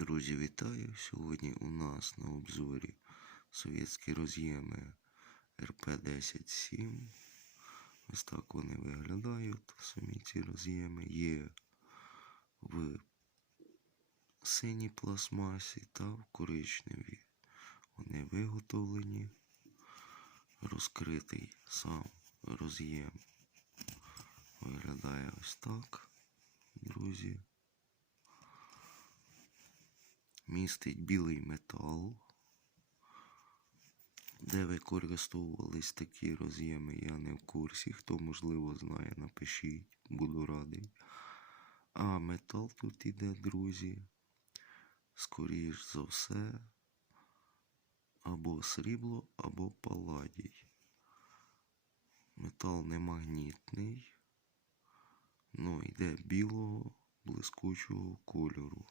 Друзі, вітаю! Сьогодні у нас на обзорі совєтські роз'єми РП-10-7. Ось так вони виглядають. Самі ці роз'єми є в синій пластмасі та в коричневій. Вони виготовлені. Розкритий сам роз'єм виглядає ось так, друзі містить білий метал. Де використовувались такі роз'єми, я не в курсі. Хто можливо знає, напишіть, буду радий. А метал тут іде, друзі. Скоріш за все, або срібло, або паладій. Метал не магнітний, ну йде білого блискучого кольору.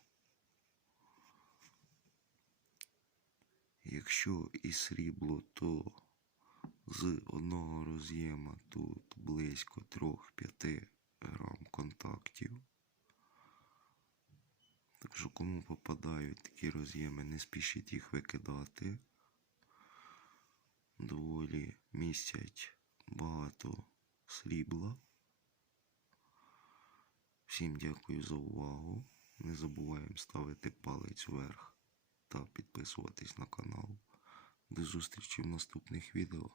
Якщо і срібло, то з одного роз'єма тут близько 3-5 грам контактів. Так що кому попадають такі роз'єми, не спішіть їх викидати. Доволі містять багато срібла. Всім дякую за увагу. Не забуваємо ставити палець вверх та підписуватись на канал. До зустрічі в наступних відео.